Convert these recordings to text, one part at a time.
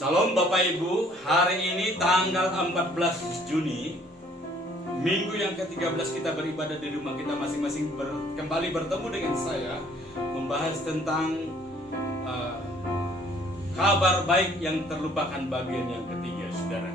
Salam Bapak Ibu, hari ini tanggal 14 Juni, minggu yang ke-13 kita beribadah di rumah kita masing-masing, kembali bertemu dengan saya membahas tentang kabar baik yang terlupakan bagian yang ketiga, saudara.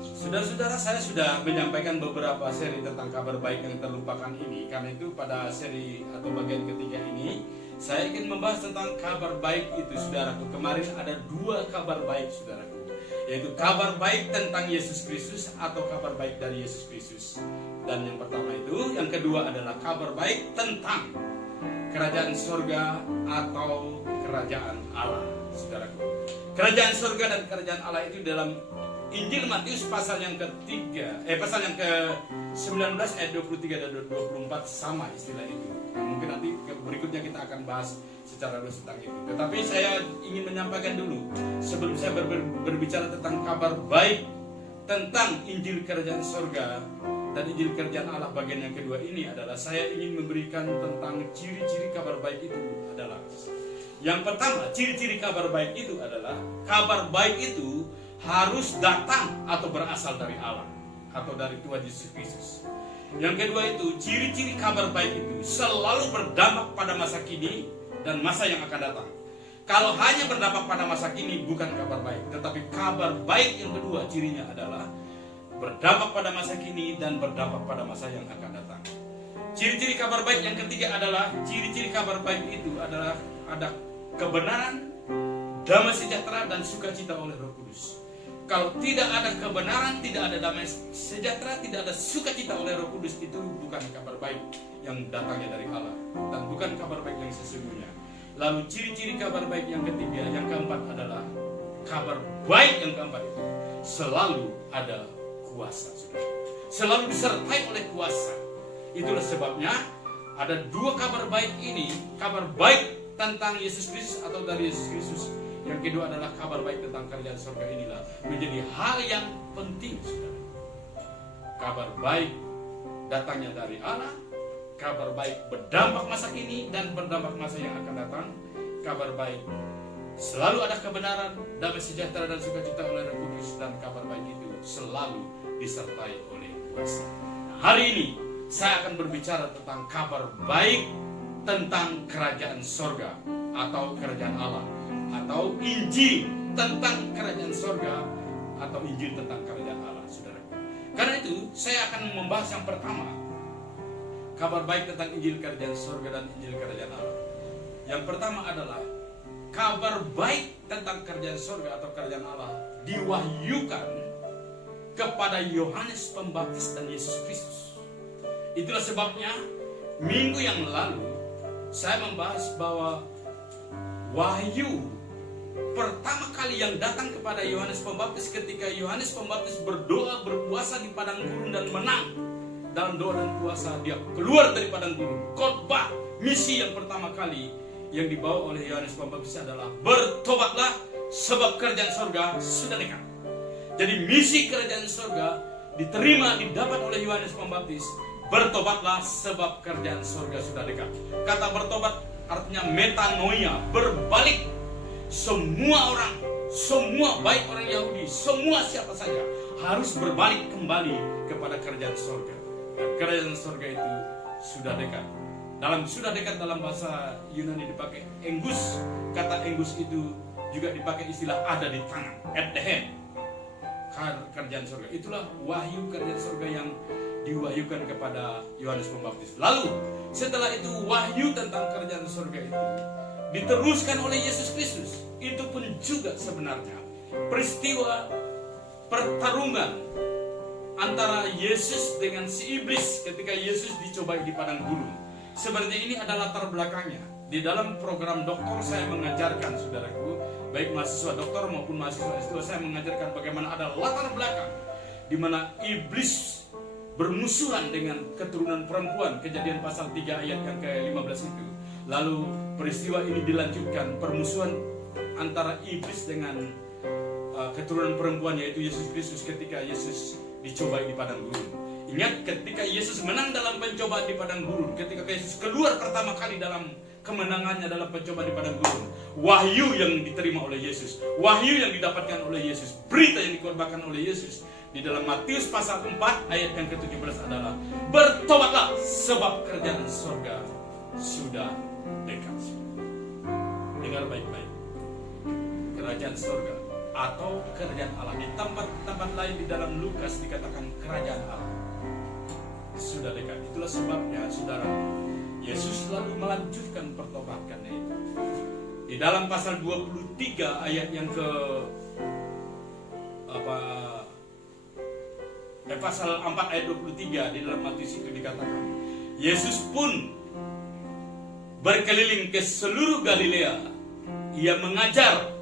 Saudara-saudara, saya sudah menyampaikan beberapa seri tentang kabar baik yang terlupakan ini. Karena itu pada seri atau bagian ketiga ini saya ingin membahas tentang kabar baik itu, saudaraku. Kemarin ada dua kabar baik, saudaraku, yaitu kabar baik tentang Yesus Kristus atau kabar baik dari Yesus Kristus. Dan yang pertama itu, yang kedua adalah kabar baik tentang kerajaan surga atau kerajaan Allah, saudaraku. Kerajaan surga dan kerajaan Allah itu dalam Injil Matius pasal yang ketiga, pasal yang ke-19 ayat 23 dan 24 sama istilah itu. Mungkin nanti berikutnya kita akan bahas secara luas tentang itu. Tetapi saya ingin menyampaikan dulu sebelum saya berbicara tentang kabar baik tentang Injil Kerajaan Surga dan Injil Kerajaan Allah bagian yang kedua ini adalah saya ingin memberikan tentang ciri-ciri kabar baik itu adalah. Yang pertama, ciri-ciri kabar baik itu adalah kabar baik itu harus datang atau berasal dari Allah atau dari Tuhan Yesus Kristus. Yang kedua itu, ciri-ciri kabar baik itu selalu berdampak pada masa kini dan masa yang akan datang. Kalau hanya berdampak pada masa kini, bukan kabar baik. Tetapi kabar baik yang kedua cirinya adalah berdampak pada masa kini dan berdampak pada masa yang akan datang. Ciri-ciri kabar baik yang ketiga adalah, ciri-ciri kabar baik itu adalah ada kebenaran, damai sejahtera dan sukacita oleh Roh Kudus. Kalau tidak ada kebenaran, tidak ada damai sejahtera, tidak ada sukacita oleh Roh Kudus, itu bukan kabar baik yang datangnya dari Allah dan bukan kabar baik yang sesungguhnya. Lalu ciri-ciri kabar baik yang ketiga, yang keempat adalah kabar baik yang keempat itu selalu ada kuasa, saudara. Selalu disertai oleh kuasa. Itulah sebabnya ada dua kabar baik ini, kabar baik tentang Yesus Kristus atau dari Yesus Kristus. Yang kedua adalah kabar baik tentang kerajaan surga inilah menjadi hal yang penting, saudara. Kabar baik datangnya dari Allah, kabar baik berdampak masa kini dan berdampak masa yang akan datang. Kabar baik selalu ada kebenaran, damai sejahtera dan sukacita oleh Roh Kudus, dan kabar baik itu selalu disertai oleh kuasa. Hari ini saya akan berbicara tentang kabar baik tentang kerajaan surga atau kerajaan Allah, atau Injil tentang kerajaan surga atau Injil tentang kerajaan Allah, saudara. Karena itu saya akan membahas yang pertama, kabar baik tentang Injil kerajaan surga dan Injil kerajaan Allah. Yang pertama adalah kabar baik tentang kerajaan surga atau kerajaan Allah diwahyukan kepada Yohanes Pembaptis dan Yesus Kristus. Itulah sebabnya minggu yang lalu saya membahas bahwa wahyu pertama kali yang datang kepada Yohanes Pembaptis ketika Yohanes Pembaptis berdoa berpuasa di padang gurun dan menang dalam doa dan puasa, dia keluar dari padang gurun. Khotbah misi yang pertama kali yang dibawa oleh Yohanes Pembaptis adalah bertobatlah sebab kerajaan surga sudah dekat. Jadi misi kerajaan surga diterima, didapat oleh Yohanes Pembaptis. Bertobatlah sebab kerajaan surga sudah dekat. Kata bertobat artinya metanoia, berbalik. Semua orang, semua baik orang Yahudi, semua siapa saja harus berbalik kembali kepada kerajaan surga. Dan kerajaan surga itu sudah dekat. Sudah dekat dalam bahasa Yunani dipakai engus. Kata engus itu juga dipakai istilah ada di tangan, at the hand. Kerajaan surga itulah wahyu kerajaan surga yang diwahyukan kepada Yohanes Pembaptis. Lalu setelah itu wahyu tentang kerajaan surga itu diteruskan oleh Yesus Kristus. Itu pun juga sebenarnya peristiwa pertarungan antara Yesus dengan si iblis ketika Yesus dicobai di padang gurun. Sebenarnya ini adalah latar belakangnya. Di dalam program doktor saya mengajarkan, saudaraku, baik mahasiswa doktor maupun mahasiswa S2, saya mengajarkan bagaimana ada latar belakang di mana iblis bermusuhan dengan keturunan perempuan, Kejadian pasal 3 ayat yang ke-15 itu. Lalu peristiwa ini dilanjutkan, permusuhan antara iblis dengan keturunan perempuan yaitu Yesus Kristus ketika Yesus dicobai di padang gurun. Ingat ketika Yesus menang dalam pencobaan di padang gurun, ketika Yesus keluar pertama kali dalam kemenangannya dalam pencobaan di padang gurun. Wahyu yang diterima oleh Yesus, wahyu yang didapatkan oleh Yesus, berita yang dikorbankan oleh Yesus di dalam Matius pasal 4 ayat yang ke-17 adalah bertobatlah sebab kerajaan surga sudah dekat. Dengar baik-baik. Kerajaan surga atau kerajaan Allah. Di tempat-tempat lain di dalam Lukas dikatakan kerajaan Allah sudah dekat. Itulah sebabnya saudara, Yesus selalu melanjutkan pertobatannya itu. Di dalam pasal 23 ayat yang pasal 4 ayat 23 di dalam Matius itu dikatakan, Yesus pun berkeliling ke seluruh Galilea. Ia mengajar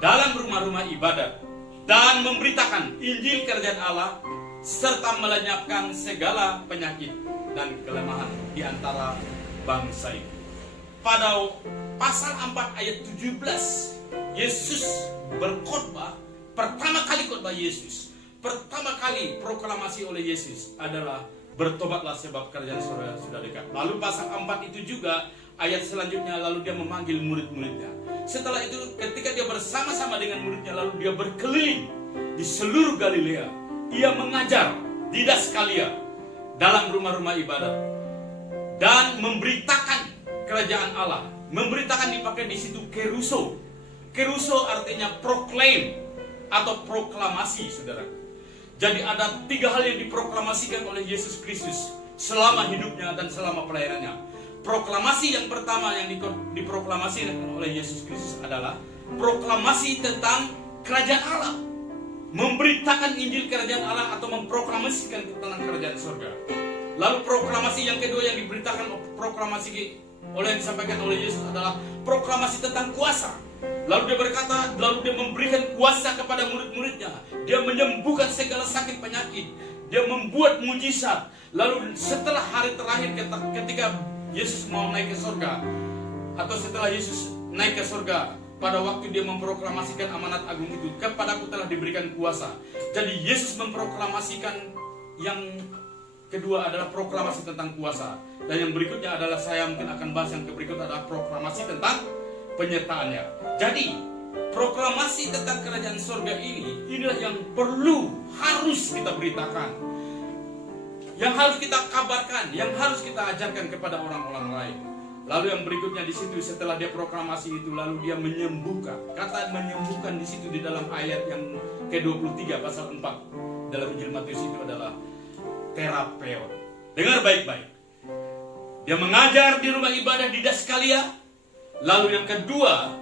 dalam rumah-rumah ibadat dan memberitakan Injil kerajaan Allah serta melenyapkan segala penyakit dan kelemahan di antara bangsa itu. Pada pasal 4 ayat 17, Yesus berkhotbah, pertama kali khotbah Yesus, pertama kali proklamasi oleh Yesus adalah bertobatlah sebab kerajaan surga sudah dekat. Lalu pasal 4 itu juga ayat selanjutnya, lalu dia memanggil murid-muridnya. Setelah itu ketika dia bersama-sama dengan muridnya, lalu dia berkeliling di seluruh Galilea. Ia mengajar di Didaskalia dalam rumah-rumah ibadat dan memberitakan kerajaan Allah. Memberitakan dipakai di situ keruso. Keruso artinya proclaim atau proklamasi, saudara. Jadi ada 3 hal yang diproklamasikan oleh Yesus Kristus selama hidupnya dan selama pelayanannya. Proklamasi yang pertama yang diproklamasikan oleh Yesus Kristus adalah proklamasi tentang kerajaan Allah. Memberitakan Injil kerajaan Allah atau memproklamasikan tentang kerajaan surga. Lalu proklamasi yang kedua yang diberitakan proklamasi oleh yang disampaikan oleh Yesus adalah proklamasi tentang kuasa. Lalu dia berkata, lalu dia memberikan kuasa kepada murid-muridnya. Dia menyembuhkan segala sakit penyakit. Dia membuat mujizat. Lalu setelah hari terakhir ketika Yesus mau naik ke surga, atau setelah Yesus naik ke surga, pada waktu dia memproklamasikan amanat agung itu, kepadaku telah diberikan kuasa. Jadi Yesus memproklamasikan yang kedua adalah proklamasi tentang kuasa. Dan yang berikutnya adalah, saya mungkin akan bahas yang berikut adalah proklamasi tentang penyertaannya. Jadi proklamasi tentang kerajaan surga inilah yang harus kita beritakan, yang harus kita kabarkan, yang harus kita ajarkan kepada orang-orang lain. Lalu yang berikutnya di situ, setelah dia proklamasi itu, lalu dia menyembuhkan. Kata menyembuhkan di situ di dalam ayat yang ke-23 pasal 4 dalam Injil Matius itu adalah terapeut. Dengar baik-baik. Dia mengajar di rumah ibadah di Didaskalia. Lalu yang kedua,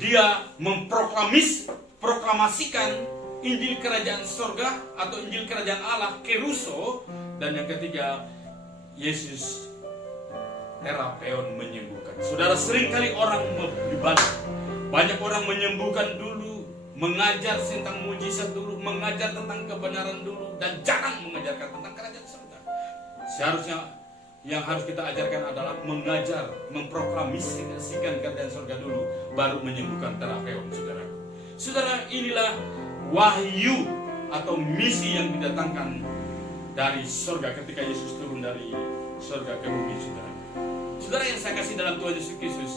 dia memproklamasikan Injil kerajaan surga atau Injil kerajaan Allah, keruso. Dan yang ketiga, Yesus terapeut, menyembuhkan. Saudara, seringkali orang berbalik. Banyak orang menyembuhkan dulu, mengajar tentang mujizat dulu, mengajar tentang kebenaran dulu, dan jarang mengajarkan tentang kerajaan surga. Seharusnya yang harus kita ajarkan adalah mengajar, memproklamasikan kerajaan surga dulu, baru menyembuhkan terapeut, saudara. Saudara, inilah wahyu atau misi yang didatangkan dari surga ketika Yesus turun dari surga ke bumi, saudara. Saudara yang saya kasih dalam Tuhan Yesus Kristus,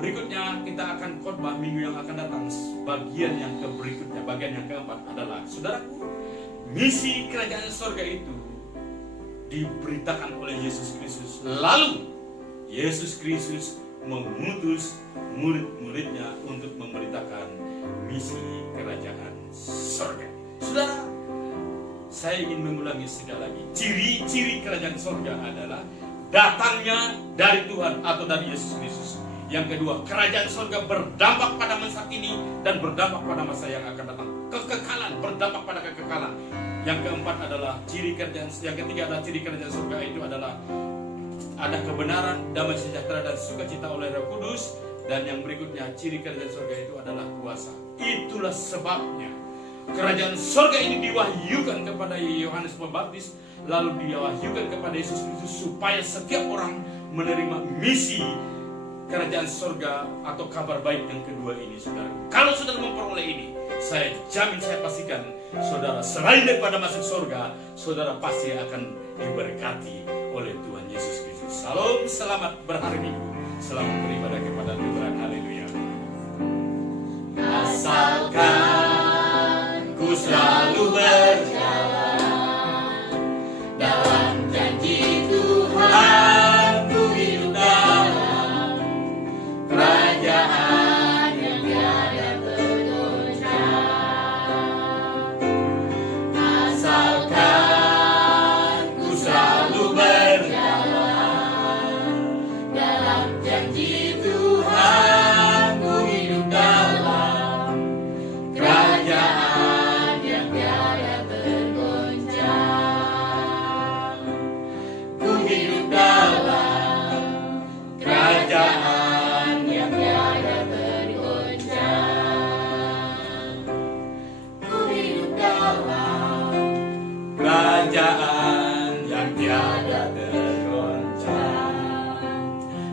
berikutnya kita akan khotbah minggu yang akan datang. Bagian yang berikutnya, bagian yang keempat adalah, saudaraku, misi kerajaan surga itu diberitakan oleh Yesus Kristus. Lalu Yesus Kristus mengutus murid-muridnya untuk memberitakan misi kerajaan surga. Saudara, saya ingin mengulangi sekali lagi. Ciri-ciri kerajaan surga adalah datangnya dari Tuhan atau dari Yesus Kristus. Yang kedua, kerajaan surga berdampak pada masa ini dan berdampak pada masa yang akan datang. Kekekalan, berdampak pada kekekalan. Yang keempat adalah yang ketiga adalah ciri kerajaan surga itu adalah ada kebenaran, damai sejahtera dan sukacita oleh Roh Kudus. Dan yang berikutnya, ciri kerajaan surga itu adalah kuasa. Itulah sebabnya kerajaan surga ini diwahyukan kepada Yohanes Pembaptis, lalu diwahyukan kepada Yesus Kristus supaya setiap orang menerima misi kerajaan surga atau kabar baik yang kedua ini, saudara. Kalau saudara memperoleh ini, saya jamin, saya pastikan, saudara, selain daripada masuk surga, saudara pasti akan diberkati oleh Tuhan Yesus Kristus. Salam, selamat berhari Minggu. Selamat beribadah kepada Tuhan. Haleluya. Asalkan ku selalu berjalan dalam janji Tuhan, ku hidup dalam kerajaan yang tiada tergoncang. Asalkan ku selalu berjalan dalam janji Tuhan, ku hidup dalam kerajaan yang tiada tergoncang. Ku hidup dalam kerajaan yang tiada tergoncang. Ku hidup dalam kerajaan yang tiada tergoncang.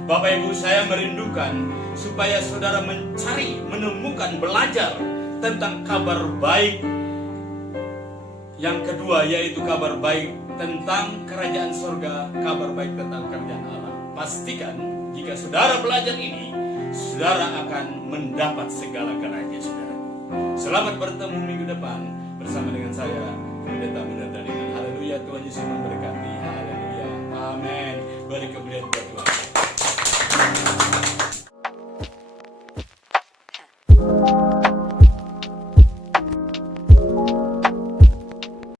Bapak Ibu, saya merindukan supaya saudara mencari, menemukan, belajar tentang kabar baik yang kedua, yaitu kabar baik tentang kerajaan surga, kabar baik tentang kerajaan Allah. Pastikan jika saudara belajar ini, saudara akan mendapat segala karunia saudara. Selamat bertemu minggu depan bersama dengan saya, pendeta dengan haleluya. Tuhan Yesus memberkati. Haleluya. Amin. Beri kemuliaan buat Tuhan.